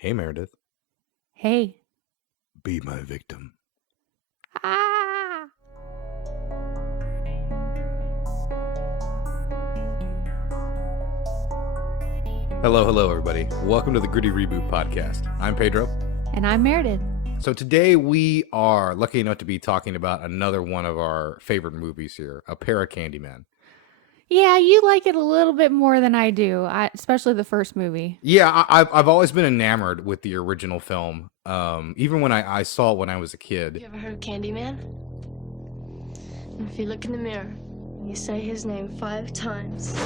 Hey, Meredith. Hey. Be my victim. Ah. Hello, everybody. Welcome to the Gritty Reboot podcast. I'm Pedro. And I'm Meredith. So today we are lucky enough to be talking about another one of our favorite movies here, a pair of CandyMan. Yeah, you like it a little bit more than I do, especially the first movie. Yeah, I've always been enamored with the original film. Even when I saw it when I was a kid. You ever heard of CandyMan? And if you look in the mirror, you say his name 5 times.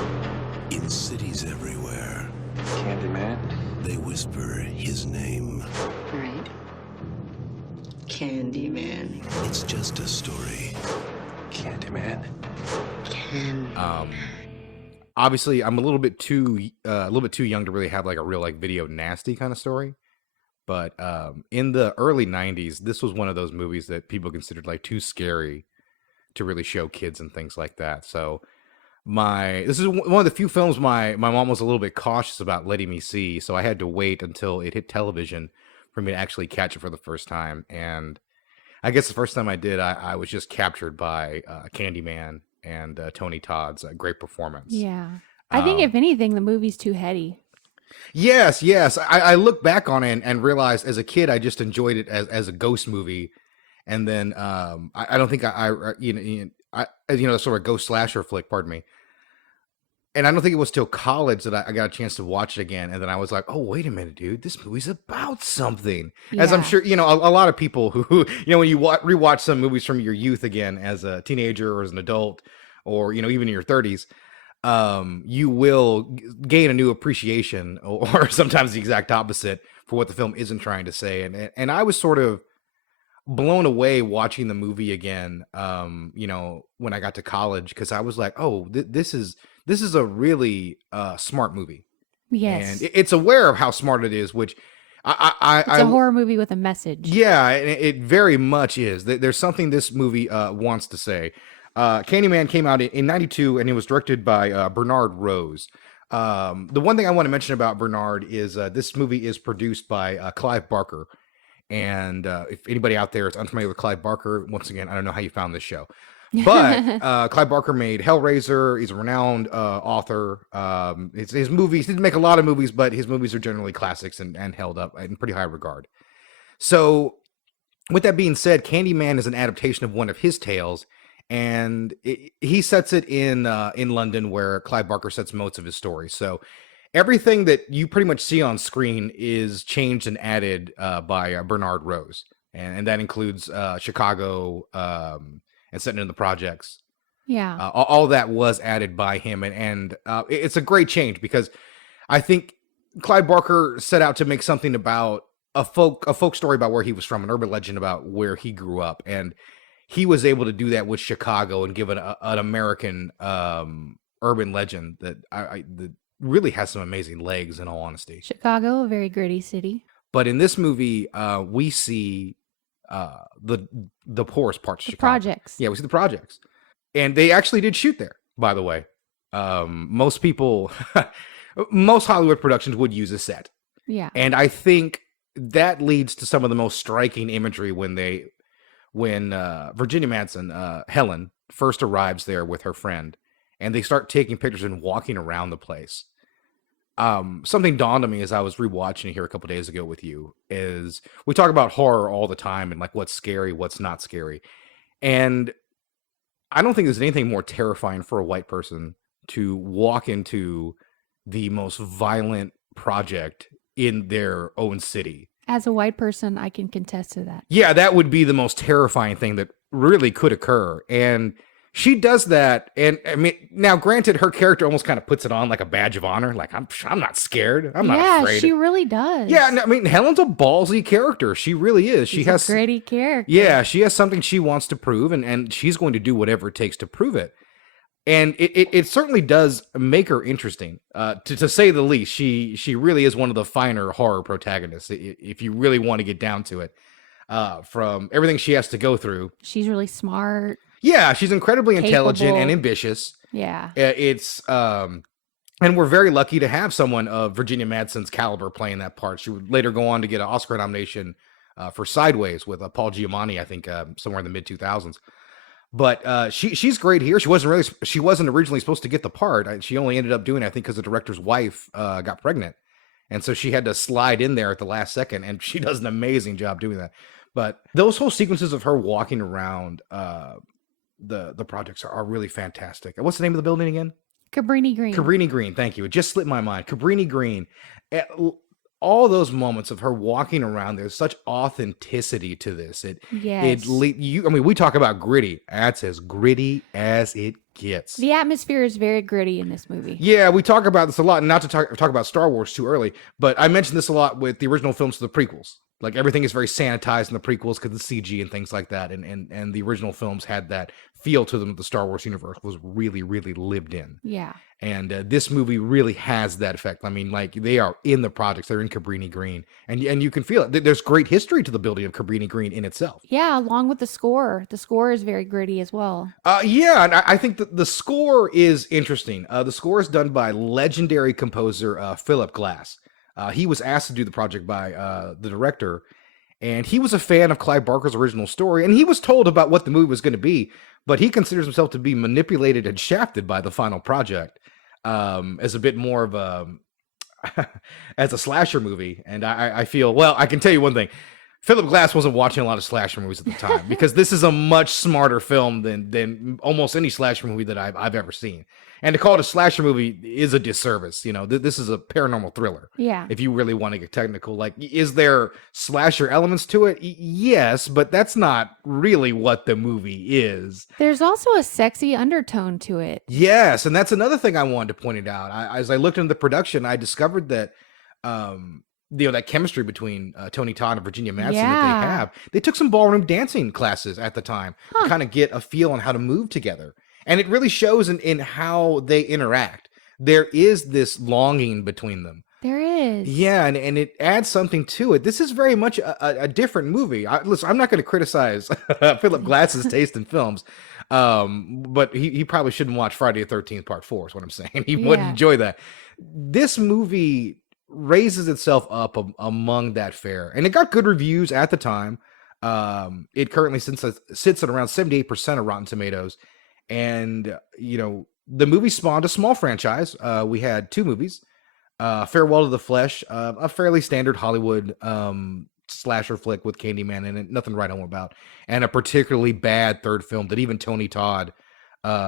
In cities everywhere, CandyMan? they whisper his name. Right. CandyMan. It's just a story. CandyMan? Obviously, I'm a little bit too young to really have like a real like video nasty kind of story. But in the early 90s, this was one of those movies that people considered like too scary to really show kids and things like that. So this is one of the few films my mom was a little bit cautious about letting me see. So I had to wait until it hit television for me to actually catch it for the first time. And I guess the first time I did, I was just captured by CandyMan and Tony Todd's great performance. Yeah. I think if anything, the movie's too heady. Yes. I look back on it and realized as a kid, I just enjoyed it as a ghost movie. And then I don't think I sort of ghost slasher flick, pardon me. And I don't think it was till college that I got a chance to watch it again. And then I was like, oh, wait a minute, dude, this movie's about something. Yeah. As I'm sure, a lot of people who when you rewatch some movies from your youth again as a teenager or as an adult or, even in your 30s, you will gain a new appreciation or sometimes the exact opposite for what the film isn't trying to say. And I was sort of blown away watching the movie again, when I got to college, because I was like, oh, this is a really smart movie. Yes. And it's aware of how smart it is, which it's a horror movie with a message. Yeah, it very much is. There's something this movie wants to say. CandyMan came out in 92, and it was directed by Bernard Rose. The one thing I want to mention about Bernard is this movie is produced by Clive Barker. And if anybody out there is unfamiliar with Clive Barker, once again, I don't know how you found this show. But Clive Barker made Hellraiser. He's a renowned author. His movies, he didn't make a lot of movies, but his movies are generally classics and held up in pretty high regard. So with that being said, CandyMan is an adaptation of one of his tales. And he sets it in London, where Clive Barker sets most of his stories. So everything that you pretty much see on screen is changed and added by Bernard Rose. And that includes Chicago and setting in the projects. Yeah. All that was added by him. And it's a great change because I think Clive Barker set out to make something about a folk story about where he was from, an urban legend about where he grew up. And he was able to do that with Chicago and give it an American urban legend that that really has some amazing legs, in all honesty. Chicago, a very gritty city. But in this movie, we see the poorest parts of Chicago. Projects. Yeah, we see the projects. And they actually did shoot there, by the way. Most Hollywood productions would use a set. Yeah. And I think that leads to some of the most striking imagery when Virginia Madsen, Helen, first arrives there with her friend, and they start taking pictures and walking around the place. Something dawned on me as I was rewatching it here a couple days ago with you is we talk about horror all the time and like what's scary, what's not scary. And I don't think there's anything more terrifying for a white person to walk into the most violent project in their own city. As a white person, I can contest to that. Yeah, that would be the most terrifying thing that really could occur. And she does that. And I mean, now granted, her character almost kind of puts it on like a badge of honor. Like, I'm not scared. I'm not afraid. Yeah, she really does. Yeah, I mean, Helen's a ballsy character. She really is. She has a gritty character. Yeah, she has something she wants to prove, and she's going to do whatever it takes to prove it. And it certainly does make her interesting, to say the least. She really is one of the finer horror protagonists, if you really want to get down to it, from everything she has to go through. She's really smart. Yeah, she's incredibly intelligent capable. and ambitious. Yeah. It's And we're very lucky to have someone of Virginia Madsen's caliber playing that part. She would later go on to get an Oscar nomination for Sideways with Paul Giamatti, I think, somewhere in the mid 2000s. But she's great here. She wasn't originally supposed to get the part. She only ended up doing it, I think, because the director's wife got pregnant, and so she had to slide in there at the last second. And she does an amazing job doing that. But those whole sequences of her walking around the projects are really fantastic. What's the name of the building again? Cabrini Green. Cabrini Green, thank you. It just slipped my mind. Cabrini Green. All those moments of her walking around, there's such authenticity to this. Yes. We talk about gritty. That's as gritty as it gets. The atmosphere is very gritty in this movie. Yeah, we talk about this a lot, not to talk about Star Wars too early, but I mentioned this a lot with the original films to the prequels. Like everything is very sanitized in the prequels because of CG and things like that. And the original films had that feel to them. The Star Wars universe was really, really lived in. Yeah. And this movie really has that effect. I mean, like they are in the projects. They're in Cabrini Green. And you can feel it. There's great history to the building of Cabrini Green in itself. Yeah, along with the score. The score is very gritty as well. Yeah, and I think that the score is interesting. The score is done by legendary composer Philip Glass. He was asked to do the project by the director, and he was a fan of Clive Barker's original story, and he was told about what the movie was going to be, but he considers himself to be manipulated and shafted by the final project as a bit more of a as a slasher movie. And I feel, well, I can tell you one thing. Philip Glass wasn't watching a lot of slasher movies at the time because this is a much smarter film than almost any slasher movie that I've ever seen. And to call it a slasher movie is a disservice. You know, this is a paranormal thriller. Yeah. If you really want to get technical, like, is there slasher elements to it? Yes, but that's not really what the movie is. There's also a sexy undertone to it. Yes, and that's another thing I wanted to point it out. As I looked into the production, I discovered that that chemistry between Tony Todd and Virginia Madsen that they have. They took some ballroom dancing classes at the time to kind of get a feel on how to move together. And it really shows in how they interact. There is this longing between them. There is. Yeah, and it adds something to it. This is very much a different movie. Listen, I'm not going to criticize Philip Glass's taste in films, but he probably shouldn't watch Friday the 13th Part 4 is what I'm saying. He wouldn't enjoy that. This movie raises itself up among that fare, and it got good reviews at the time. It currently sits at around 78% of Rotten Tomatoes. And, the movie spawned a small franchise. We had two movies, Farewell to the Flesh, a fairly standard Hollywood slasher flick with CandyMan in it, nothing to write home about, and a particularly bad third film that even Tony Todd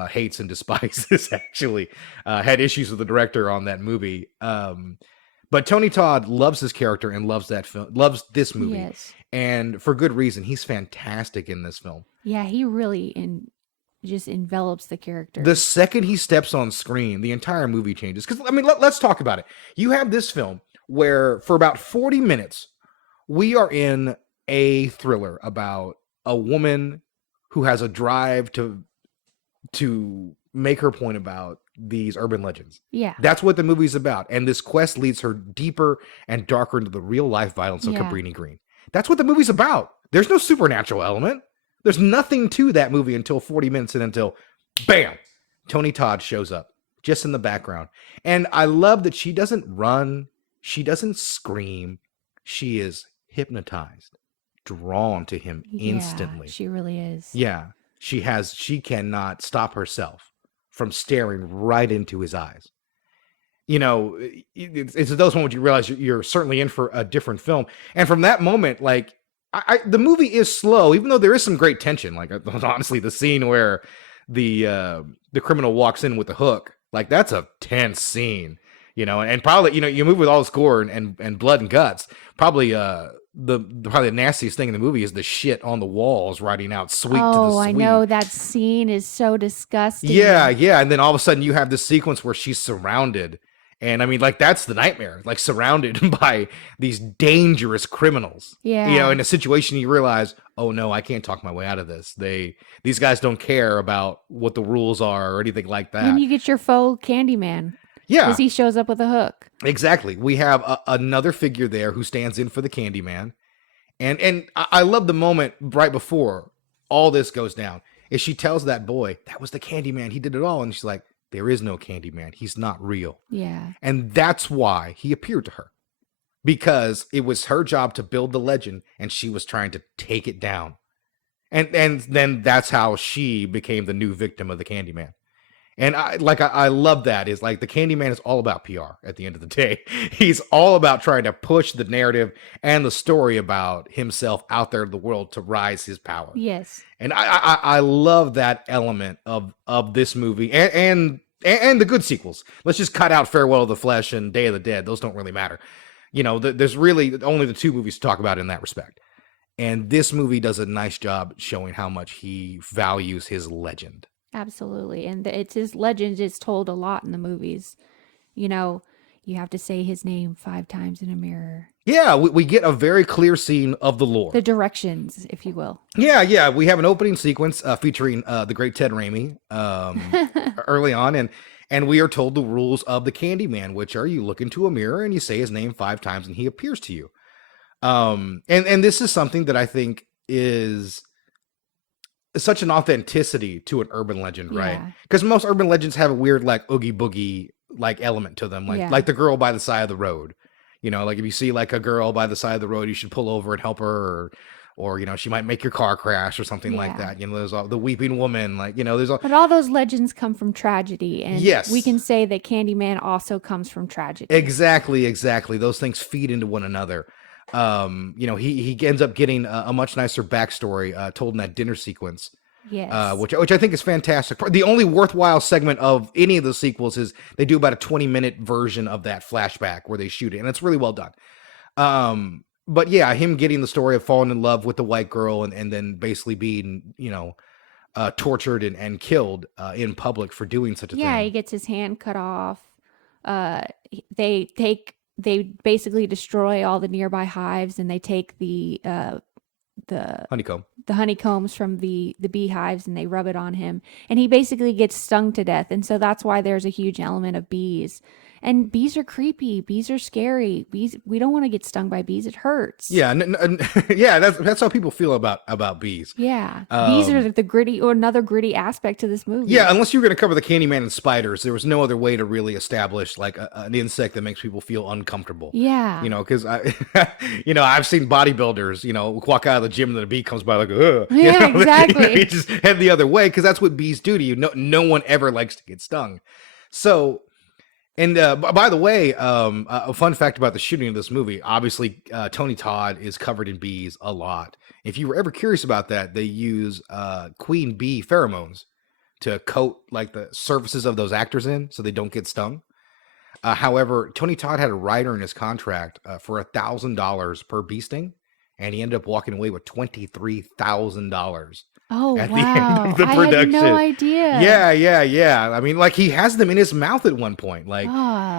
hates and despises, actually. Had issues with the director on that movie. But Tony Todd loves his character and loves that film, loves this movie. Yes. And for good reason. He's fantastic in this film. Yeah, he really just envelops the character. The second he steps on screen, the entire movie changes. Because, let's talk about it. You have this film where for about 40 minutes, we are in a thriller about a woman who has a drive to make her point about these urban legends. Yeah. That's what the movie's about. And this quest leads her deeper and darker into the real life violence of Cabrini Green. That's what the movie's about. There's no supernatural element. There's nothing to that movie until 40 minutes in, until, bam, Tony Todd shows up just in the background. And I love that she doesn't run. She doesn't scream. She is hypnotized, drawn to him instantly. She really is. Yeah. She cannot stop herself from staring right into his eyes. It's those moments you realize you're certainly in for a different film. And from that moment, like, the movie is slow, even though there is some great tension. Like, honestly, the scene where the criminal walks in with the hook, like, that's a tense scene, and probably, you move with all the gore and blood and guts. Probably the nastiest thing in the movie is the shit on the walls writing out sweet to the sweet. Oh, I know, that scene is so disgusting. Yeah. And then all of a sudden you have this sequence where she's surrounded. And that's the nightmare, like surrounded by these dangerous criminals. Yeah. In a situation you realize, oh no, I can't talk my way out of this. These guys don't care about what the rules are or anything like that. Then you get your faux CandyMan. Yeah. Because he shows up with a hook. Exactly. We have another figure there who stands in for the Candyman. And I love the moment right before all this goes down is she tells that boy, that was the Candyman. He did it all. And she's like, there is no Candyman. He's not real. Yeah. And that's why he appeared to her, because it was her job to build the legend and she was trying to take it down. And then that's how she became the new victim of the Candyman. And I love that, is like the Candyman is all about PR at the end of the day. He's all about trying to push the narrative and the story about himself out there in the world to rise his power. Yes. And I love that element of this movie and the good sequels. Let's just cut out Farewell to the Flesh and Day of the Dead. Those don't really matter. You know, there's really only the two movies to talk about in that respect. And this movie does a nice job showing how much he values his legend. Absolutely. And it's his legend is told a lot in the movies. You know, you have to say his name 5 times in a mirror. Yeah, we get a very clear scene of the lore. The directions, if you will. Yeah. We have an opening sequence featuring the great Ted Raimi early on. And we are told the rules of the Candyman, which are you look into a mirror and you say his name 5 times and he appears to you. And this is something that I think is such an authenticity to an urban legend, right? Because most urban legends have a weird like oogie boogie like element to them, like the girl by the side of the road. You know, like if you see like a girl by the side of the road, you should pull over and help her, or you know, she might make your car crash or something like that. You know, there's all the weeping woman, like, you know, there's all. But all those legends come from tragedy, and we can say that Candyman also comes from tragedy. Exactly. Those things feed into one another. You know, he ends up getting a much nicer backstory told in that dinner sequence. Yes. Which I think is fantastic. The only worthwhile segment of any of the sequels is they do about a 20-minute version of that flashback where they shoot it, and it's really well done. But yeah, him getting the story of falling in love with the white girl and then basically being, you know, tortured and killed in public for doing such a thing. Yeah, he gets his hand cut off. They basically destroy all the nearby hives, and they take the honeycombs from the beehives and they rub it on him, and he basically gets stung to death. And so that's why there's a huge element of bees. And bees are creepy. Bees are scary. Bees, we don't want to get stung by bees. It hurts. Yeah, yeah, that's how people feel about bees. Yeah, bees are the gritty, or another gritty aspect to this movie. Yeah, unless you were going to cover the Candyman and spiders, there was no other way to really establish like an insect that makes people feel uncomfortable. Yeah, you know, because I've seen bodybuilders, you know, walk out of the gym and the bee comes by like, ugh. Yeah, you know? exactly. You just head the other way because that's what bees do to you. No one ever likes to get stung. So. And by the way, a fun fact about the shooting of this movie, obviously Tony Todd is covered in bees a lot. If you were ever curious about that, they use queen bee pheromones to coat like the surfaces of those actors in so they don't get stung. However, Tony Todd had a rider in his contract for $1,000 per bee sting, and he ended up walking away with $23,000. Oh, at wow. the end of the I production. had no idea. Yeah. I mean, like he has them in his mouth at one point. Like,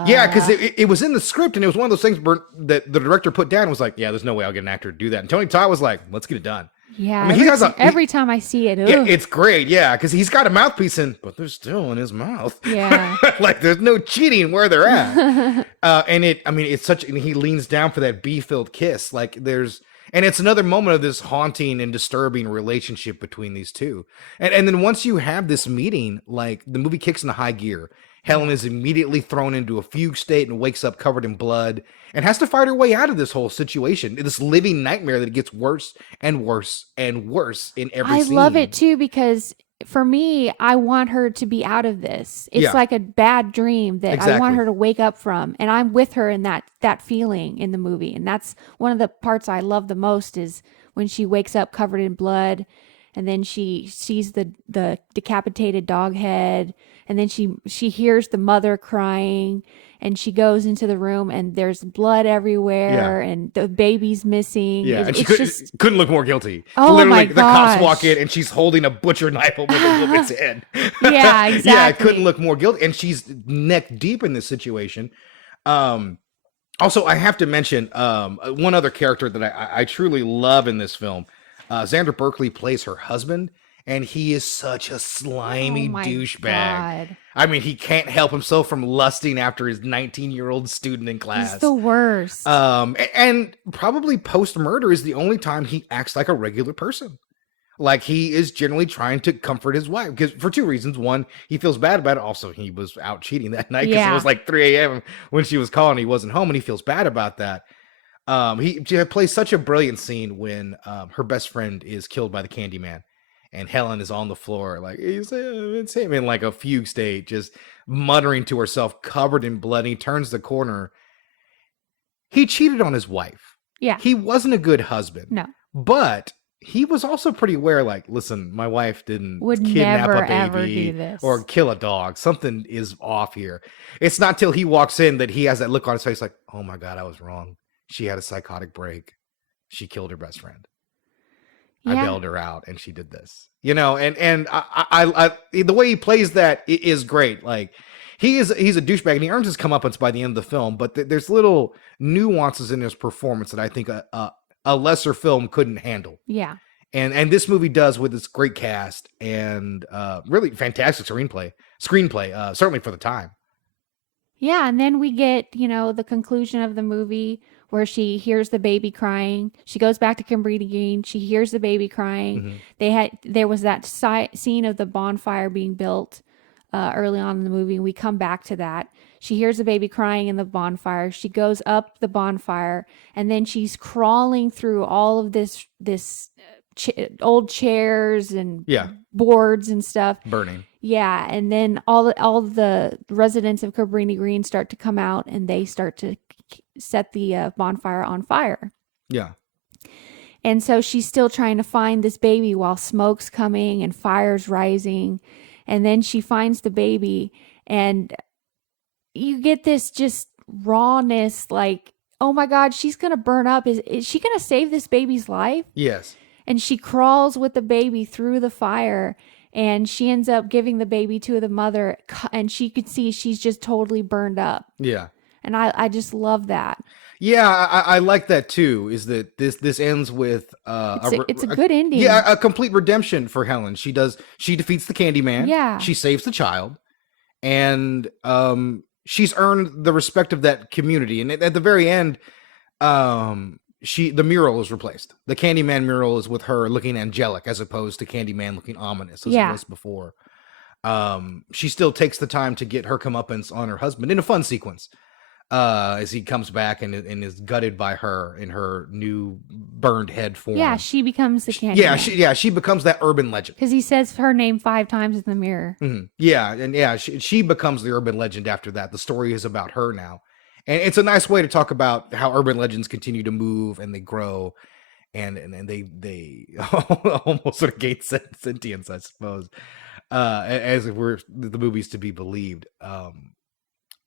yeah, because it was in the script and it was one of those things that the director put down and was like, yeah, there's no way I'll get an actor to do that. And Tony Todd was like, let's get it done. Yeah. I mean, every time I see it, it's great. Yeah, because he's got a mouthpiece in, but they're still in his mouth. Yeah. Like there's no cheating where they're at. And he leans down for that bee-filled kiss. Like and it's another moment of this haunting and disturbing relationship between these two. And then once you have this meeting, like the movie kicks into high gear. Helen is immediately thrown into a fugue state and wakes up covered in blood and has to fight her way out of this whole situation. This living nightmare that gets worse and worse and worse in every scene. I love it too, because for me, I want her to be out of this. It's like a bad dream that I want her to wake up from. And I'm with her in that feeling in the movie. And that's one of the parts I love the most, is when she wakes up covered in blood and then she sees the decapitated dog head, and then she hears the mother crying, and she goes into the room and there's blood everywhere and the baby's missing. Yeah, and she just couldn't look more guilty. Oh, literally, my the cops gosh. walk in and she's holding a butcher knife over the woman's head. Yeah, exactly. Yeah, couldn't look more guilty. And she's neck deep in this situation. Also, I have to mention one other character that I truly love in this film. Xander Berkeley plays her husband, and he is such a slimy douchebag. God. I mean, he can't help himself from lusting after his 19-year-old student in class. He's the worst. And probably post-murder is the only time he acts like a regular person. Like, he is generally trying to comfort his wife, because for two reasons. One, he feels bad about it. Also, he was out cheating that night because it was like 3 a.m. when she was calling. He wasn't home, and he feels bad about that. He plays such a brilliant scene when her best friend is killed by the Candyman, and Helen is on the floor, like, it's him, in like a fugue state, just muttering to herself, covered in blood. And he turns the corner. He cheated on his wife. Yeah. He wasn't a good husband. No. But he was also pretty aware, like, listen, my wife would kidnap never a baby ever do this or kill a dog. Something is off here. It's not till he walks in that he has that look on his face, like, oh my God, I was wrong. She had a psychotic break. She killed her best friend. I bailed her out, and she did this. And I the way he plays that is great. Like, he's a douchebag, and he earns his comeuppance by the end of the film. But there's little nuances in his performance that I think a lesser film couldn't handle. Yeah. And this movie does, with its great cast and really fantastic screenplay, certainly for the time. Yeah, and then we get, the conclusion of the movie where she hears the baby crying. She goes back to Cabrini Green. She hears the baby crying. Mm-hmm. There was that scene of the bonfire being built early on in the movie, and we come back to that. She hears the baby crying in the bonfire. She goes up the bonfire, and then she's crawling through all of this old chairs and boards and stuff, burning. Yeah, and then all the residents of Cabrini Green start to come out, and they start to set the bonfire on fire. Yeah. And so she's still trying to find this baby while smoke's coming and fire's rising. And then she finds the baby, and you get this just rawness, like, oh my God, she's going to burn up. Is she going to save this baby's life? Yes. And she crawls with the baby through the fire, and she ends up giving the baby to the mother, and she could see she's just totally burned up. Yeah. And I just love that. Yeah, I like that too, is that this ends with it's a good ending. Yeah, a complete redemption for Helen. She defeats the Candyman. Yeah. She saves the child, and she's earned the respect of that community. And at the very end, the mural is replaced. The Candyman mural is with her looking angelic, as opposed to Candyman looking ominous, as it was before. She still takes the time to get her comeuppance on her husband in a fun sequence, as he comes back and is gutted by her in her new burned head form. Yeah, she becomes the Candyman. She becomes that urban legend. Because he says her name 5 times in the mirror. Mm-hmm. Yeah, and she becomes the urban legend after that. The story is about her now. And it's a nice way to talk about how urban legends continue to move and they grow, and they almost sort of gain sentience, I suppose, as if we're the movies to be believed.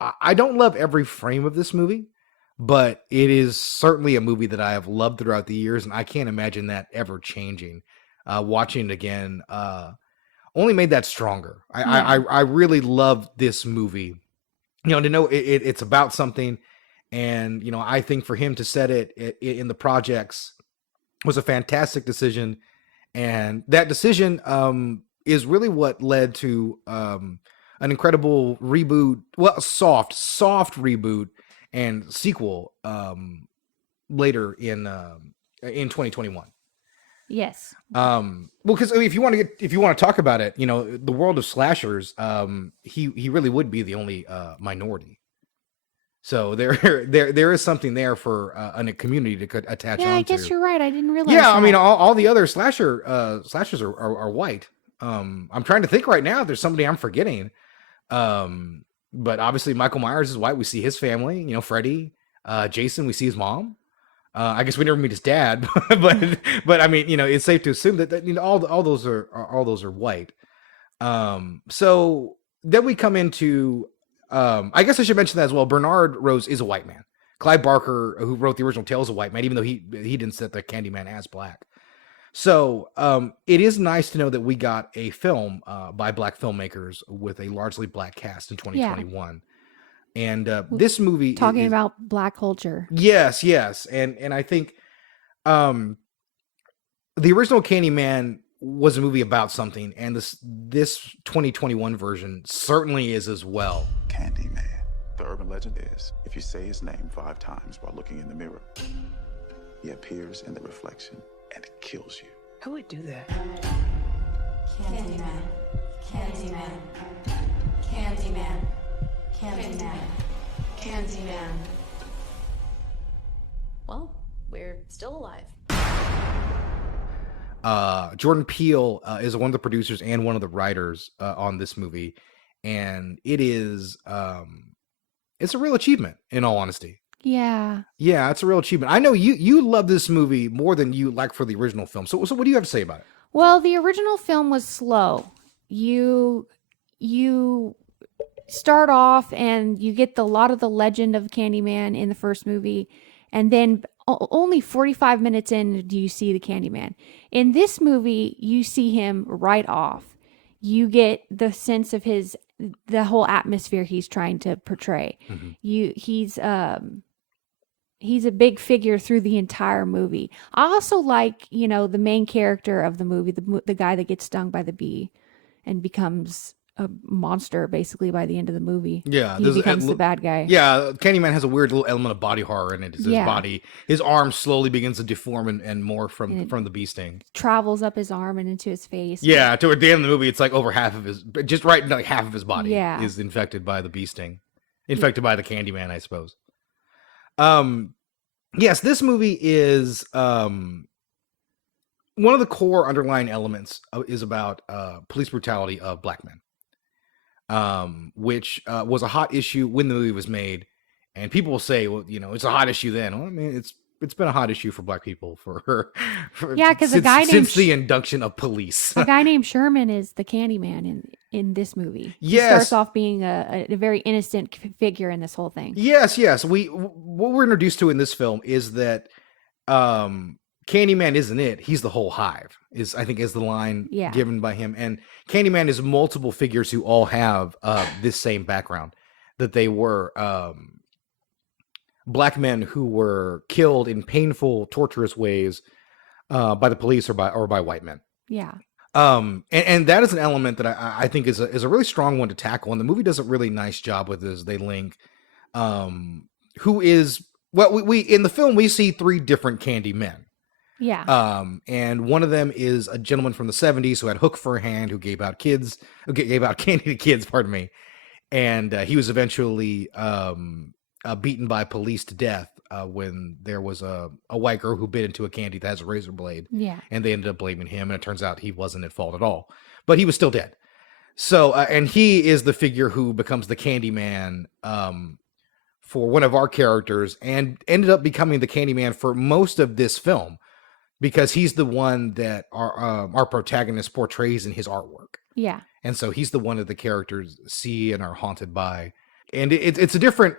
I don't love every frame of this movie, but it is certainly a movie that I have loved throughout the years, and I can't imagine that ever changing. Watching it again only made that stronger. I really loved this movie. To know it's about something, and I think for him to set it in the projects was a fantastic decision, and that decision is really what led to an incredible reboot, soft reboot and sequel later in 2021. Yes. Because if you want to talk about it, the world of slashers, he really would be the only minority. So there is something there for a community to attach on to. Yeah, I guess you're right. I didn't realize. Yeah, that. I mean, all the other slashers are white. I'm trying to think right now if there's somebody I'm forgetting. But obviously Michael Myers is white. We see his family. Freddy, Jason. We see his mom. I guess we never meet his dad, but I mean, it's safe to assume that all those are white. So then we come into, I guess I should mention that as well. Bernard Rose is a white man. Clive Barker, who wrote the original tale, is a white man, even though he didn't set the Candyman as black. So it is nice to know that we got a film by black filmmakers with a largely black cast in 2021. Yeah. And this movie talking about black culture. Yes. And I think the original Candyman was a movie about something, and this 2021 version certainly is as well. Candyman. The urban legend is, if you say his name 5 times while looking in the mirror, he appears in the reflection and kills you. Who would do that? CandyMan. CandyMan. CandyMan. CandyMan. CandyMan. Well, we're still alive. Jordan Peele is one of the producers and one of the writers on this movie, and it is it's a real achievement, in all honesty. Yeah, it's a real achievement. I know you love this movie more than you like for the original film. So what do you have to say about it? well, the original film was slow. You start off and you get a lot of the legend of Candyman in the first movie, and then only 45 minutes in do you see the Candyman. In this movie, you see him right off. You get the sense of the whole atmosphere he's trying to portray. Mm-hmm. He's a big figure through the entire movie. I also like, the main character of the movie, the guy that gets stung by the bee and becomes a monster basically by the end of the movie. Yeah, he becomes the bad guy. Yeah, Candyman has a weird little element of body horror in it. His body, his arm slowly begins to deform and more from the bee sting. Travels up his arm and into his face. Yeah, toward the end of the movie, it's like over half of half of his body is infected by the bee sting, infected by the Candyman, I suppose. Yes, this movie is one of the core underlying elements is about police brutality of black men. Which was a hot issue when the movie was made, and people will say, well, it's a hot issue then. Well, I mean, it's been a hot issue for black people for because a guy since the induction of police. A guy named Sherman is the Candyman in this movie. Yes, he starts off being a very innocent figure in this whole thing. Yes. What we're introduced to in this film is that Candyman isn't it. He's the whole hive, is the line given by him. And Candyman is multiple figures who all have this same background, that they were black men who were killed in painful, torturous ways by the police or by white men. Yeah. And that is an element that I think is a really strong one to tackle. And the movie does a really nice job with this. They link who is we in the film we see three different Candymen. Yeah. And one of them is a gentleman from the 70s who had hook for a hand, who gave out candy to kids, pardon me. And he was eventually beaten by police to death when there was a white girl who bit into a candy that has a razor blade. Yeah. And they ended up blaming him, and it turns out he wasn't at fault at all. But he was still dead. So, and he is the figure who becomes the Candyman for one of our characters, and ended up becoming the Candyman for most of this film, because he's the one that our protagonist portrays in his artwork. Yeah. And so he's the one that the characters see and are haunted by. And it's a different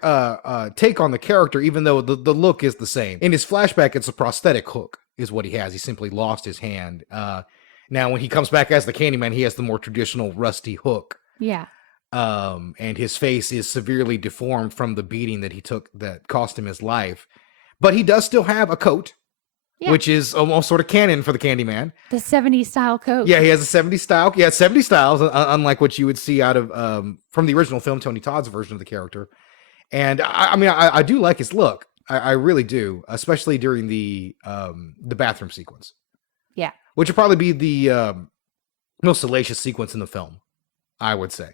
take on the character, even though the look is the same. In his flashback, it's a prosthetic hook is what he has. He simply lost his hand. Now, when he comes back as the Candyman, he has the more traditional rusty hook. Yeah. And his face is severely deformed from the beating that he took that cost him his life. But he does still have a coat. Yeah. Which is almost sort of canon for the Candyman. The 70s style coat. Yeah, he has a 70s style. Yeah, 70s styles, unlike what you would see out of from the original film, Tony Todd's version of the character. And I do like his look. I really do, especially during the bathroom sequence. Yeah. Which would probably be the most salacious sequence in the film, I would say.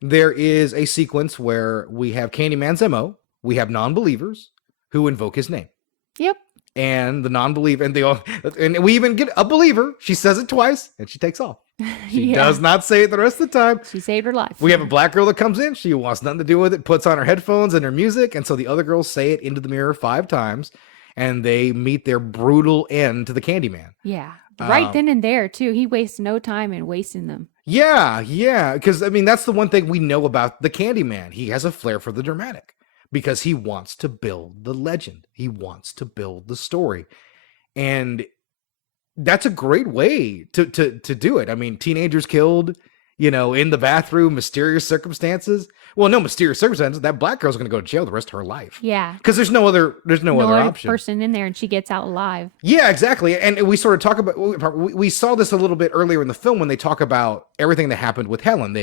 There is a sequence where we have Candyman's MO, we have non-believers who invoke his name. Yep. And the non-believer, and we even get a believer. She says it twice, and she takes off. She does not say it the rest of the time. She saved her life. We have a black girl that comes in. She wants nothing to do with it, puts on her headphones and her music, and so the other girls say it into the mirror 5 times, and they meet their brutal end to the Candyman. Yeah. Right then and there, too. He wastes no time in wasting them. Yeah. Because, that's the one thing we know about the Candyman. He has a flair for the dramatic. Because he wants to build the legend. He wants to build the story. And that's a great way to do it. Teenagers killed, in the bathroom, mysterious circumstances. Well, no mysterious circumstances. That black girl's going to go to jail the rest of her life. Yeah. Because there's no other option. Person in there, and she gets out alive. Yeah, exactly. And we sort of talk about, we saw this a little bit earlier in the film when they talk about everything that happened with Helen.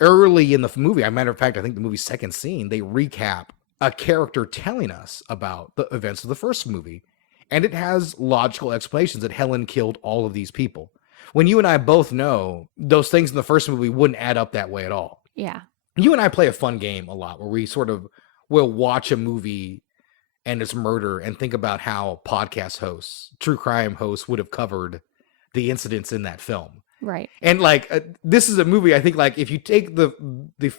Early in the movie, as a matter of fact, I think the movie's second scene, they recap a character telling us about the events of the first movie. And it has logical explanations that Helen killed all of these people. When you and I both know those things in the first movie wouldn't add up that way at all. Yeah. You and I play a fun game a lot where we sort of will watch a movie and its murder and think about how podcast hosts, true crime hosts, would have covered the incidents in that film. Right. And like this is a movie, I think, like if you take the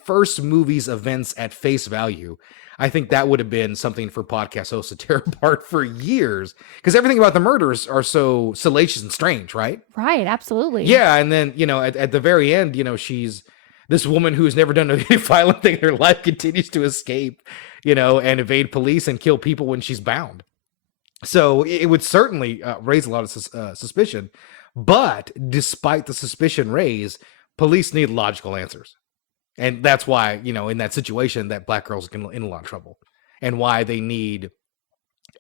first movie's events at face value, I think that would have been something for podcast hosts to tear apart for years, because everything about the murders are so salacious and strange, right? Right, absolutely. Yeah, and then, you know, at the very end, you know, she's this woman who's never done a violent thing in her life continues to escape, you know, and evade police and kill people when she's bound. So it would certainly raise a lot of suspicion. But despite the suspicion raised, police need logical answers. And that's why, you know, in that situation, that black girl's in a lot of trouble. And why they need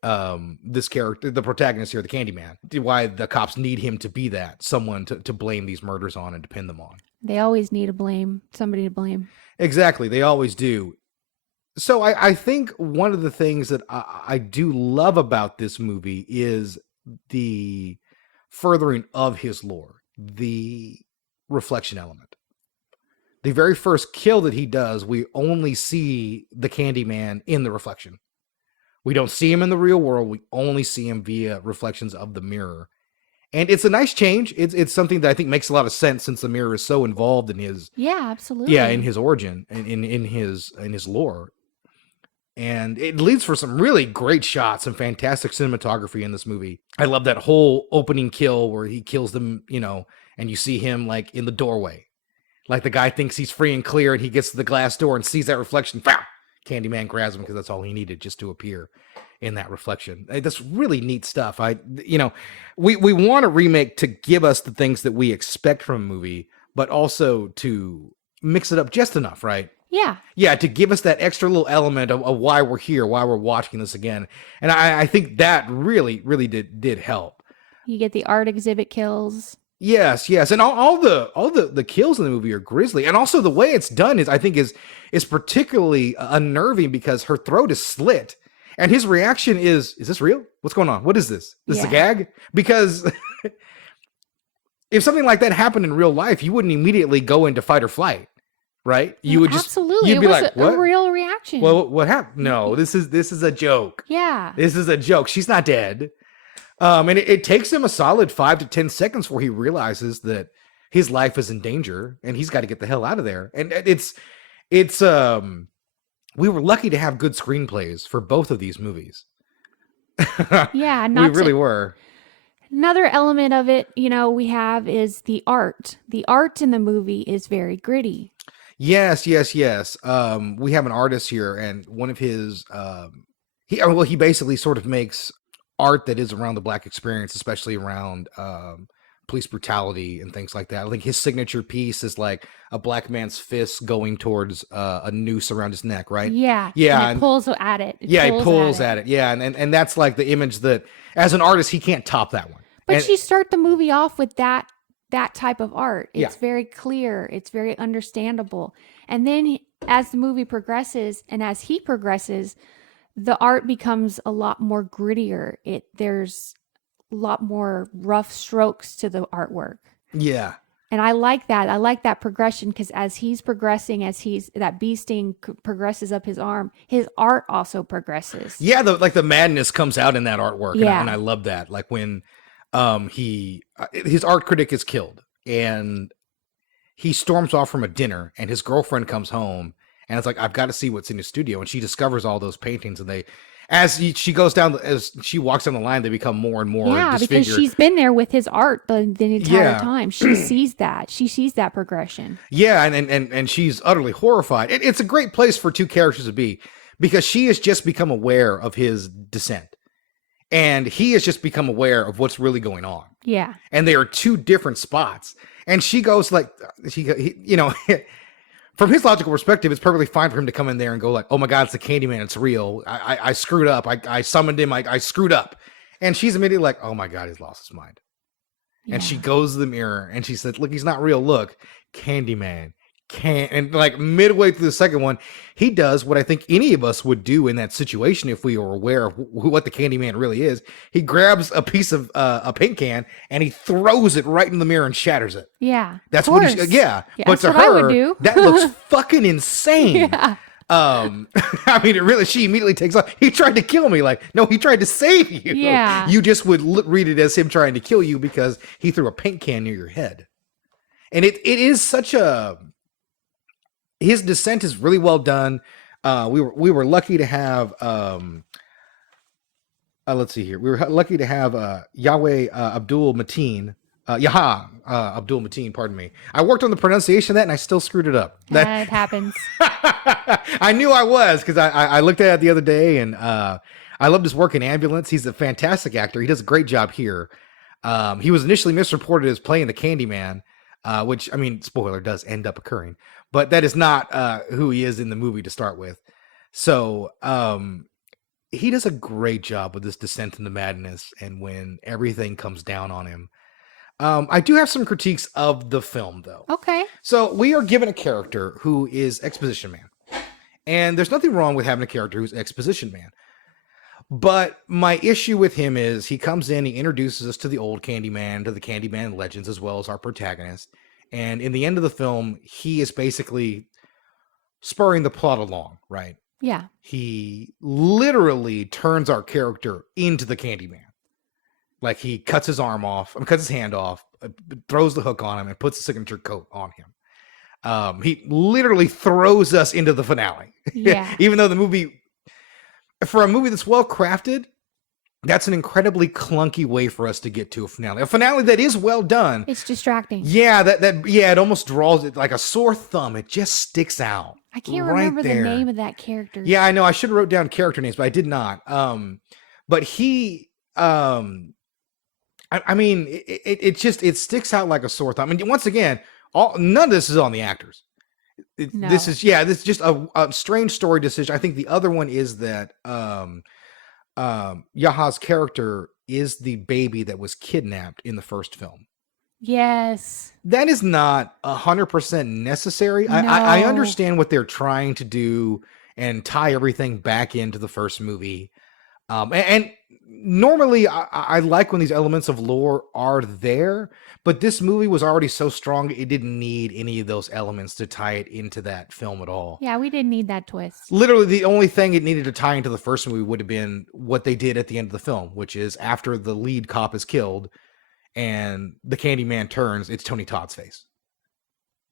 this character, the protagonist here, the Candyman, why the cops need him to be that, someone to blame these murders on and to pin them on. They always need somebody to blame. Exactly. They always do. So I think one of the things that I do love about this movie is the furthering of his lore, the reflection element. The very first kill that he does, we only see the Candyman in the reflection. We don't see him in the real world. We only see him via reflections of the mirror. And it's a nice change. It's something that I think makes a lot of sense, since the mirror is so involved in his in his origin and in his lore. And it leads for some really great shots and fantastic cinematography in this movie. I love that whole opening kill where he kills them, you know, and you see him like in the doorway. Like the guy thinks he's free and clear, and he gets to the glass door and sees that reflection. Pow! Candyman grabs him because that's all he needed, just to appear in that reflection. That's really neat stuff. We want a remake to give us the things that we expect from a movie, but also to mix it up just enough, right? Yeah. Yeah, to give us that extra little element of why we're here, why we're watching this again. And I think that really, really did help. You get the art exhibit kills. Yes. And all the kills in the movie are grisly. And also the way it's done is particularly unnerving, because her throat is slit. And his reaction is this real? What's going on? What is this? This is a gag? Because if something like that happened in real life, you wouldn't immediately go into fight or flight. Right? You would just absolutely. You'd be like, what? A real reaction. Well, what happened? No, this is a joke. Yeah. This is a joke. She's not dead. And it takes him a solid 5 to 10 seconds before he realizes that his life is in danger and he's got to get the hell out of there. And it's we were lucky to have good screenplays for both of these movies. Yeah, we really were. Another element of it, you know, we have is the art. The art in the movie is very gritty. Yes. We have an artist here, and one of his, he basically sort of makes art that is around the Black experience, especially around police brutality and things like that. I think his signature piece is like a black man's fist going towards a noose around his neck, right? Yeah. And it pulls at it. He pulls at it. Yeah, and that's like the image that, as an artist, he can't top that one. But you start the movie off with that type of art. It's very clear. It's very understandable. And then as the movie progresses and as he progresses, the art becomes a lot more grittier. There's a lot more rough strokes to the artwork. Yeah. And I like that. I like that progression, because as he's progressing, that bee sting progresses up his arm, his art also progresses. Yeah, the madness comes out in that artwork. Yeah. And I love that. Like when his art critic is killed and he storms off from a dinner, and his girlfriend comes home, and it's like, I've got to see what's in his studio. And she discovers all those paintings, and as she walks down the line, they become more and more disfigured. Because she's been there with his art the entire time. She sees that. She sees that progression. Yeah, and she's utterly horrified. It's a great place for two characters to be, because she has just become aware of his descent, and he has just become aware of what's really going on. Yeah. And they are two different spots. And she goes like, from his logical perspective, it's perfectly fine for him to come in there and go like, oh my God, it's the Candyman. It's real. I screwed up. I summoned him. I screwed up. And she's immediately like, oh my God, he's lost his mind. Yeah. And she goes to the mirror and she said, look, he's not real. Look, Candyman, can't. And like midway through the second one, he does what I think any of us would do in that situation if we were aware of what the Candyman really is. He grabs a piece of a paint can and he throws it right in the mirror and shatters it. Yeah. That's what he, yeah. But to that's what I would her, do. that looks fucking insane. Yeah. I mean, she immediately takes off. He tried to kill me. Like, no, he tried to save you. Yeah. You just would read it as him trying to kill you because he threw a paint can near your head. And it is such a, his descent is really well done. We were lucky to have, let's see here. We were lucky to have Yahweh Abdul Mateen. Abdul Mateen, pardon me. I worked on the pronunciation of that and I still screwed it up. That happens. I knew I was because I looked at it the other day and I loved his work in Ambulance. He's a fantastic actor. He does a great job here. He was initially misreported as playing the Candyman, which, I mean, spoiler, does end up occurring. But that is not who he is in the movie to start with. So he does a great job with this descent into madness and when everything comes down on him. I do have some critiques of the film, though. Okay. So we are given a character who is Exposition Man. And there's nothing wrong with having a character who's Exposition Man. But my issue with him is he comes in, he introduces us to the old Candyman, to the Candyman legends, as well as our protagonist. And in the end of the film, he is basically spurring the plot along, right? Yeah. He literally turns our character into the Candyman. Like he cuts his arm off, cuts his hand off, throws the hook on him, and puts a signature coat on him. He literally throws us into the finale. Yeah. Even though the movie, for a movie that's well crafted, that's an incredibly clunky way for us to get to a finale. A finale that is well done. It's distracting. Yeah, it almost draws it like a sore thumb. It just sticks out. I can't right remember there. the name of that character. Yeah, I know. I should have wrote down character names, but I did not. But he, I mean, it sticks out like a sore thumb. I mean, once again, none of this is on the actors. No. This is just a strange story decision. I think the other one is that Yaha's character is the baby that was kidnapped in the first film. Yes. That is not 100% necessary. No. I understand what they're trying to do and tie everything back into the first movie. And normally I like when these elements of lore are there, but this movie was already so strong it didn't need any of those elements to tie it into that film at all. Yeah, we didn't need that twist. Literally the only thing it needed to tie into the first movie would have been what they did at the end of the film, which is after the lead cop is killed and the Candyman turns, it's Tony Todd's face.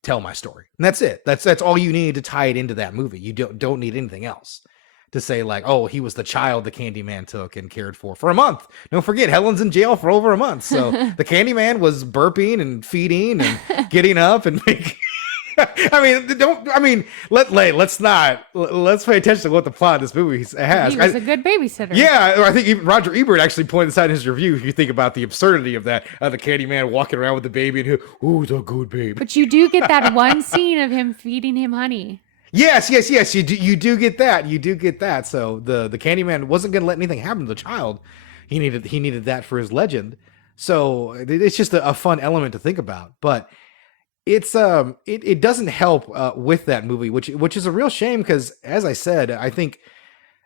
Tell my story. And that's it. That's all you need to tie it into that movie. You don't need anything else to say like, oh, he was the child the Candyman took and cared for a month. Don't forget, Helen's in jail for over a month. So the Candyman was burping and feeding and getting up and making... let's pay attention to what the plot of this movie has. He was a good babysitter. Yeah, I think even Roger Ebert actually pointed this out in his review. If you think about the absurdity of that, the Candyman walking around with the baby and who's a good baby. But you do get that one scene of him feeding him honey. Yes. You do get that. You do get that. So the Candyman wasn't going to let anything happen to the child. He needed that for his legend. So it's just a fun element to think about. But it's it doesn't help with that movie, which is a real shame because, as I said, I think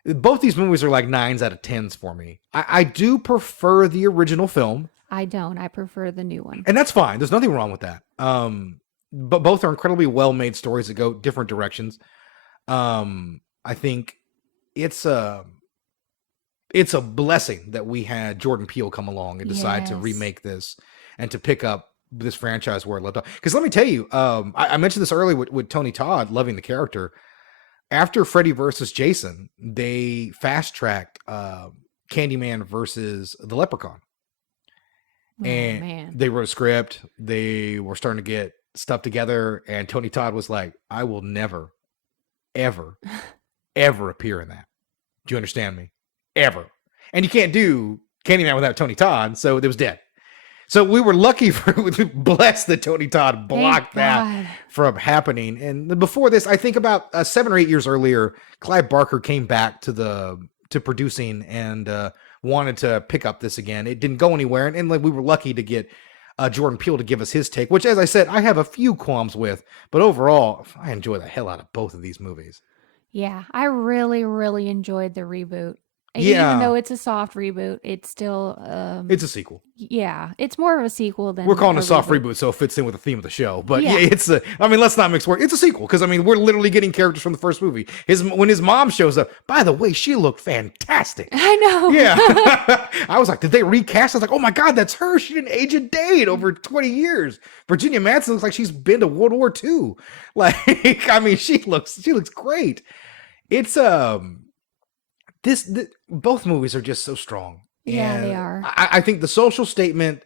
both these movies are like 9s out of 10s for me. I do prefer the original film. I don't. I prefer the new one. And that's fine. There's nothing wrong with that. But both are incredibly well-made stories that go different directions. I think it's a blessing that we had Jordan Peele come along and decide to remake this and to pick up this franchise where it left off. Because let me tell you, I mentioned this earlier with Tony Todd loving the character. After Freddy versus Jason, they fast-tracked Candyman versus the Leprechaun. And they wrote a script. They were starting to get stuff together, and Tony Todd was like, I will never, ever, ever appear in that. Do you understand me? Ever. And you can't do Candyman without Tony Todd, so it was dead. So we were lucky blessed that Tony Todd blocked that from happening. And before this, I think about 7 or 8 years earlier, Clive Barker came back to producing and wanted to pick up this again. It didn't go anywhere, and like we were lucky to get Jordan Peele to give us his take, which, as I said, I have a few qualms with, but overall, I enjoy the hell out of both of these movies. Yeah, I really, really enjoyed the reboot. Yeah. Even though it's a soft reboot, it's still it's a sequel. Yeah, it's more of a sequel than we're calling it a soft reboot. reboot, so it fits in with the theme of the show. But yeah, it's a. I mean, let's not mix words. It's a sequel because I mean, we're literally getting characters from the first movie. When his mom shows up, by the way, she looked fantastic. I know. Yeah, I was like, did they recast? I was like, oh my god, that's her. She didn't age a day in over 20 years. Virginia Madsen looks like she's been to World War II. Like, I mean, she looks great. It's both movies are just so strong. Yeah, and they are. I think the social statement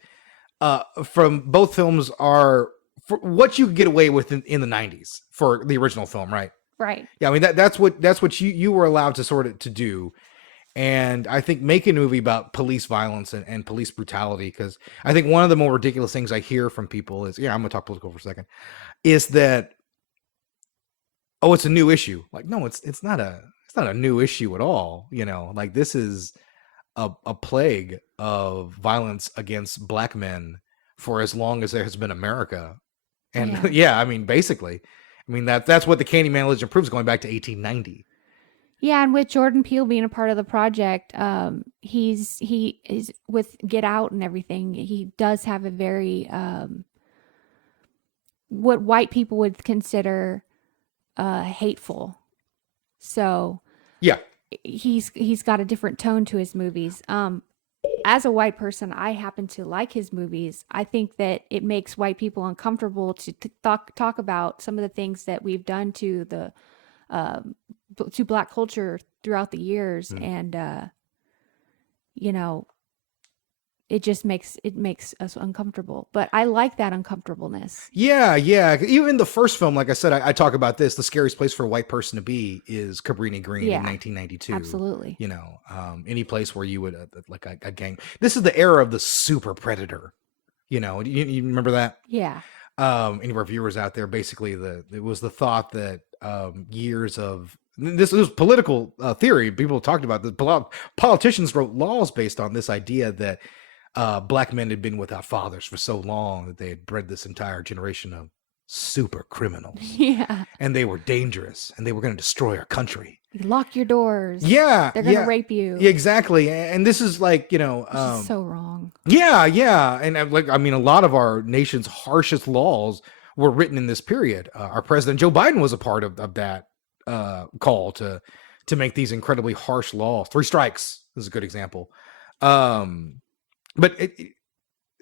from both films are for what you get away with in the 90s for the original film, right? Right. Yeah, I mean that's what you were allowed to sort of to do. And I think making a movie about police violence and police brutality, because I think one of the more ridiculous things I hear from people is, I'm gonna talk political for a second, is that, oh, it's a new issue. Like, no, it's not a new issue at all. Like, this is a plague of violence against black men for as long as there has been America. And I mean, basically, I mean, that's what the CandyMan legend proves, going back to 1890. Yeah, and with Jordan Peele being a part of the project, he is with Get Out and everything. He does have a very what white people would consider hateful. So yeah, he's got a different tone to his movies. As a white person, I happen to like his movies. I think that it makes white people uncomfortable to talk about some of the things that we've done to the to black culture throughout the years, and it just makes us uncomfortable. But I like that uncomfortableness. Yeah. Even the first film, like I said, I talk about this. The scariest place for a white person to be is Cabrini Green in 1992. Absolutely. Any place where you would like a gang. This is the era of the super predator. You remember that? Yeah. Any of our viewers out there, basically, it was the thought that years of this was political theory. People talked about this. Politicians wrote laws based on this idea that black men had been without fathers for so long that they had bred this entire generation of super criminals. Yeah. And they were dangerous, and they were going to destroy our country. You lock your doors. Yeah. They're going to rape you. Yeah, exactly. And this is like, This is so wrong. Yeah. And a lot of our nation's harshest laws were written in this period. Our president, Joe Biden, was a part of that call to make these incredibly harsh laws. 3 strikes is a good example. But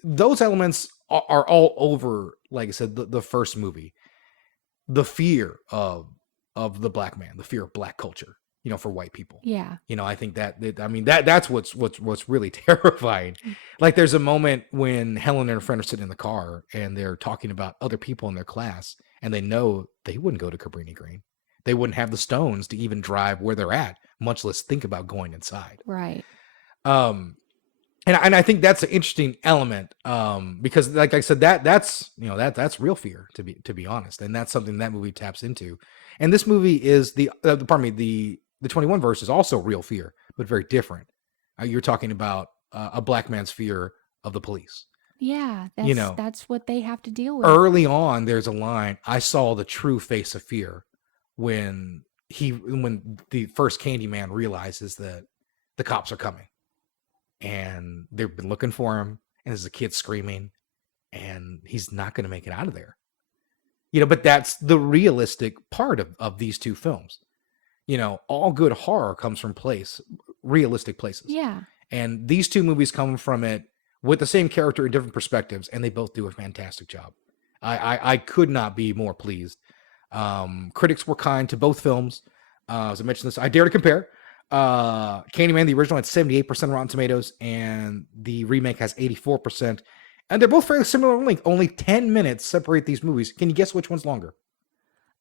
those elements are all over, like I said, the first movie. The fear of the black man, the fear of black culture, for white people. Yeah. I think that's what's really terrifying. Like, there's a moment when Helen and her friend are sitting in the car and they're talking about other people in their class, and they know they wouldn't go to Cabrini Green. They wouldn't have the stones to even drive where they're at, much less think about going inside. Right. And I think that's an interesting element, because, like I said, that's real fear, to be honest, and that's something that movie taps into. And this movie is the 21 verse is also real fear, but very different. You're talking about a black man's fear of the police. Yeah, that's what they have to deal with. Early on, there's a line: "I saw the true face of fear," when the first Candyman realizes that the cops are coming. And they've been looking for him, and there's a kid screaming, and he's not going to make it out of there. But that's the realistic part of these two films. All good horror comes from realistic places. Yeah. And these two movies come from it with the same character in different perspectives, and they both do a fantastic job. I could not be more pleased. Critics were kind to both films. As I mentioned this, I dare to compare. Candyman, the original, had 78% Rotten Tomatoes, and the remake has 84%. And they're both fairly similar in length. Only 10 minutes separate these movies. Can you guess which one's longer?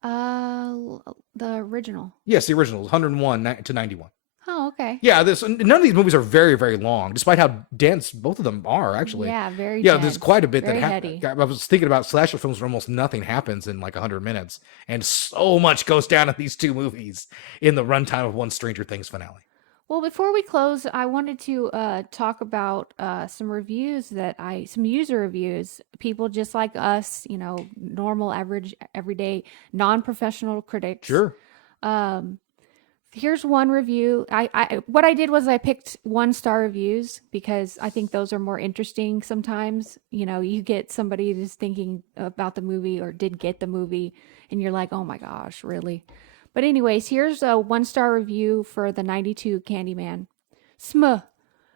The original. Yes, the original, 101 to 91. Oh, okay. Yeah, none of these movies are very, very long, despite how dense both of them are, actually. Yeah, very dense. There's quite a bit very that heady. I was thinking about slasher films where almost nothing happens in like 100 minutes, and so much goes down in these two movies in the runtime of one Stranger Things finale. Well, before we close, I wanted to talk about some user reviews, people just like us, normal, average, everyday, non-professional critics. Sure. Here's one review. What I did was I picked 1-star reviews because I think those are more interesting sometimes. You get somebody just thinking about the movie or did get the movie, and you're like, oh my gosh, really? But anyways, here's a 1-star review for the 92 Candyman.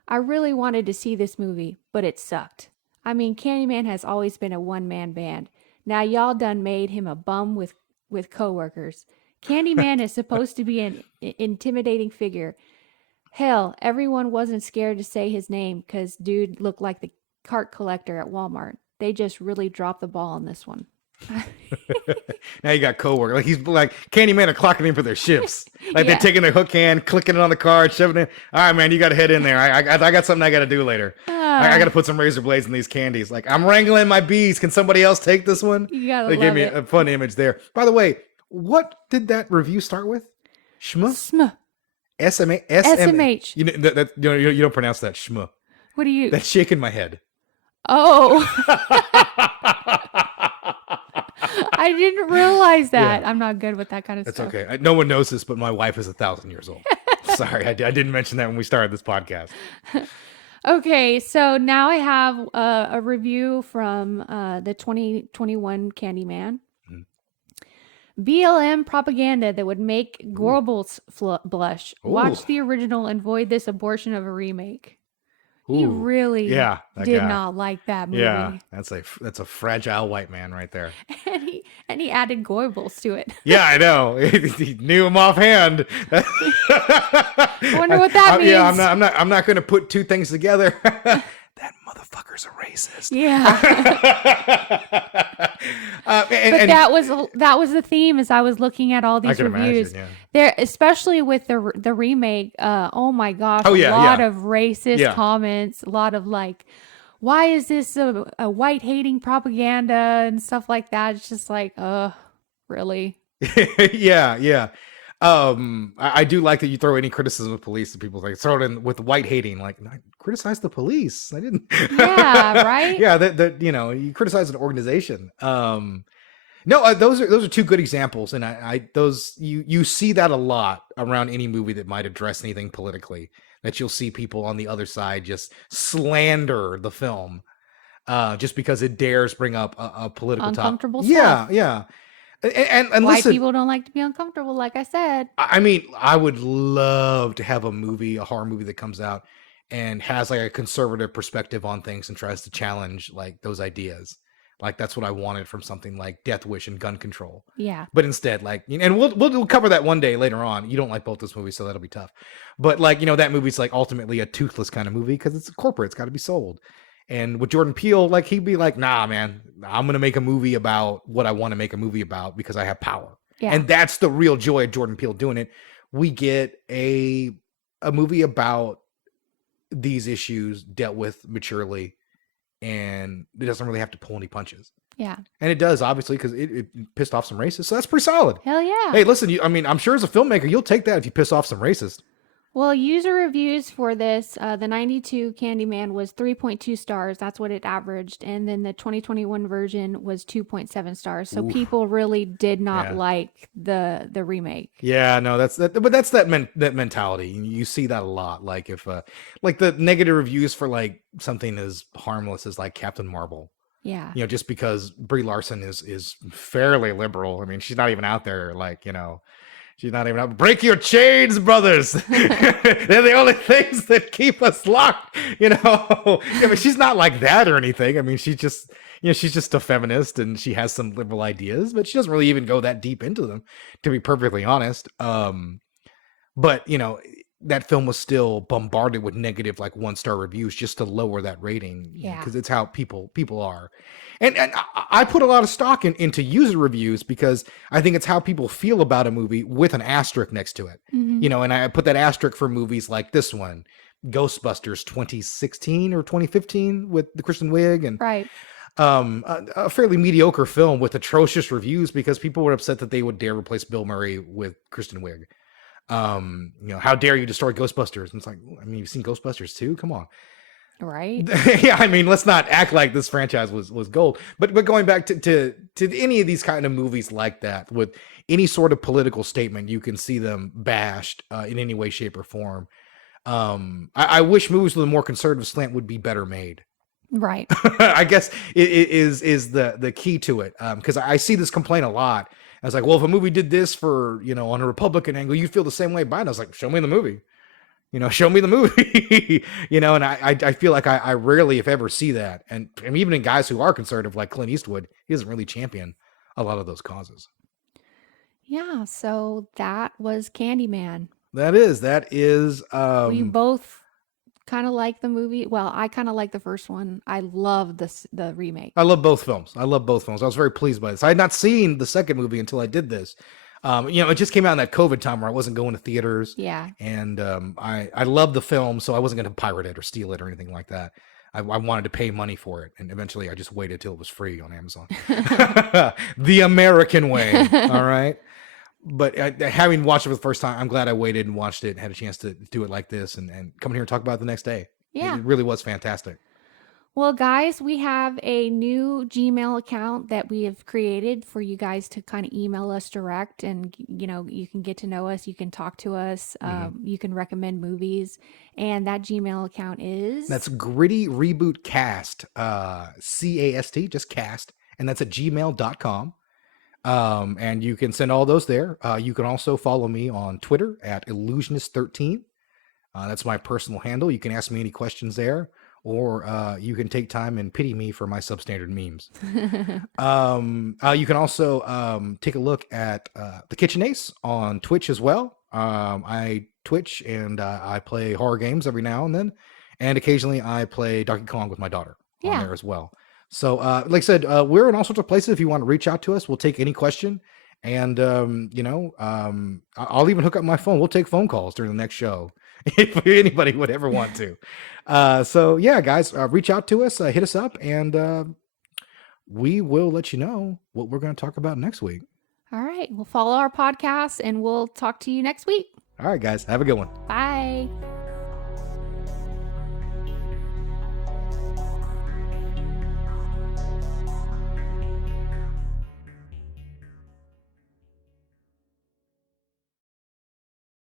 I really wanted to see this movie, but it sucked. I mean, Candyman has always been a one-man band. Now y'all done made him a bum with coworkers. Candyman is supposed to be an intimidating figure. Hell, everyone wasn't scared to say his name because dude looked like the cart collector at Walmart. They just really dropped the ball on this one. Now you got coworker. Like he's like Candyman are clocking in for their shifts. Like Yeah. they're taking their hook hand, clicking it on the card, shoving it. All right, man, you got to head in there. I got something I got to do later. I got to put some razor blades in these candies. Like I'm wrangling my bees. Can somebody else take this one? You gotta They gave love me it. a fun image there. By the way, what did that review start with? Shmuh? SMA? SMH. You don't pronounce that shmuh. What do you? That's shaking my head. Oh. I didn't realize that. Yeah. I'm not good with that kind of That's stuff. okay. No one knows this, but my wife is 1,000 years old. Sorry, I didn't mention that when we started this podcast. Okay, so now I have a review from the 2021 Candyman. BLM propaganda that would make Gorbals blush. Watch Ooh. the original and avoid this abortion of a remake. He Ooh. really Yeah, that did guy. not like that movie. Yeah, that's a fragile white man right there. And he added Gorbals to it. Yeah, I know. He knew him offhand. I wonder what that means. Yeah, I'm not going to put two things together. That motherfucker's a racist. Yeah. But that was the theme as I was looking at all these can reviews. imagine, yeah. There, especially with the remake. Oh my gosh, Oh, yeah, a lot yeah. of racist Yeah. comments. A lot of like, why is this a white hating propaganda and stuff like that? It's just like, really? Yeah. I do like that you throw any criticism of police to people, like throw it in with white hating, like I criticize the police. I didn't. Yeah, right? Yeah, that you criticize an organization. No, those are two good examples, and you see that a lot around any movie that might address anything politically. That you'll see people on the other side just slander the film, just because it dares bring up a political Uncomfortable topic. stuff. Yeah. And White listen, people don't like to be uncomfortable, like I said. I mean, I would love to have a horror movie that comes out and has like a conservative perspective on things and tries to challenge like those ideas. Like that's what I wanted from something like Death Wish and Gun Control. Yeah. But instead, like, and we'll cover that one day later on. You don't like both those movies, so that'll be tough. But like, that movie's like ultimately a toothless kind of movie because it's corporate. It's got to be sold. And with Jordan Peele, like he'd be like, nah, man, I'm going to make a movie about what I want to make a movie about because I have power. Yeah. And that's the real joy of Jordan Peele doing it. We get a movie about these issues dealt with maturely, and it doesn't really have to pull any punches. Yeah. And it does, obviously, because it pissed off some racists. So that's pretty solid. Hell yeah. Hey, listen, I'm sure as a filmmaker, you'll take that if you piss off some racists. Well, user reviews for this, the 92 Candyman was 3.2 stars. That's what it averaged. And then the 2021 version was 2.7 stars. So people really did not like the remake. Yeah, no, but that's that mentality. You see that a lot. Like if like the negative reviews for like something as harmless as like Captain Marvel. Yeah. Just because Brie Larson is fairly liberal. I mean, she's not even out there like, she's not even out. Break your chains, brothers. They're the only things that keep us locked. Yeah, but she's not like that or anything. I mean, she's just a feminist and she has some liberal ideas, but she doesn't really even go that deep into them, to be perfectly honest. But that film was still bombarded with negative, like 1-star reviews just to lower that rating. Yeah. Because it's how people are. And I put a lot of stock into user reviews because I think it's how people feel about a movie with an asterisk next to it. Mm-hmm. And I put that asterisk for movies like this one, Ghostbusters 2016 or 2015 with the Kristen Wiig, and Right. A fairly mediocre film with atrocious reviews because people were upset that they would dare replace Bill Murray with Kristen Wiig. How dare you destroy Ghostbusters? And it's like, I mean, you've seen Ghostbusters too? Come on. Right. Yeah, I mean, let's not act like this franchise was gold. But going back to any of these kind of movies like that, with any sort of political statement, you can see them bashed in any way, shape, or form. I wish movies with a more conservative slant would be better made. Right. I guess it is the key to it. Because I see this complaint a lot. I was like, well, if a movie did this for, on a Republican angle, you feel the same way about it. I was like, show me the movie. Show me the movie. And I feel like I rarely, if ever, see that. And even in guys who are conservative, like Clint Eastwood, he doesn't really champion a lot of those causes. Yeah, so that was Candyman. That is. We both kind of like the movie. Well, I kind of like the first one. I love the remake. I love both films. I was very pleased by this. I had not seen the second movie until I did this. It just came out in that COVID time where I wasn't going to theaters. Yeah. And I love the film, so I wasn't going to pirate it or steal it or anything like that. I wanted to pay money for it, and eventually I just waited till it was free on Amazon. The American way, all right? But having watched it for the first time, I'm glad I waited and watched it and had a chance to do it like this and come in here and talk about it the next day. Yeah. It really was fantastic. Well, guys, we have a new Gmail account that we have created for you guys to kind of email us direct, and you can get to know us, you can talk to us, you can recommend movies, and that Gmail account is that's Gritty Reboot Cast, CAST, just cast, and that's at gmail.com. And you can send all those there. You can also follow me on Twitter at Illusionist13. That's my personal handle. You can ask me any questions there. Or you can take time and pity me for my substandard memes. You can also take a look at The Kitchen Ace on Twitch as well. I Twitch and I play horror games every now and then. And occasionally I play Donkey Kong with my daughter on there as well. So like I said, we're in all sorts of places. If you want to reach out to us, we'll take any question. And, I'll even hook up my phone. We'll take phone calls during the next show if anybody would ever want to. So yeah, guys, reach out to us, hit us up, and we will let you know what we're going to talk about next week. All right. We'll follow our podcast and we'll talk to you next week. All right, guys, have a good one. Bye.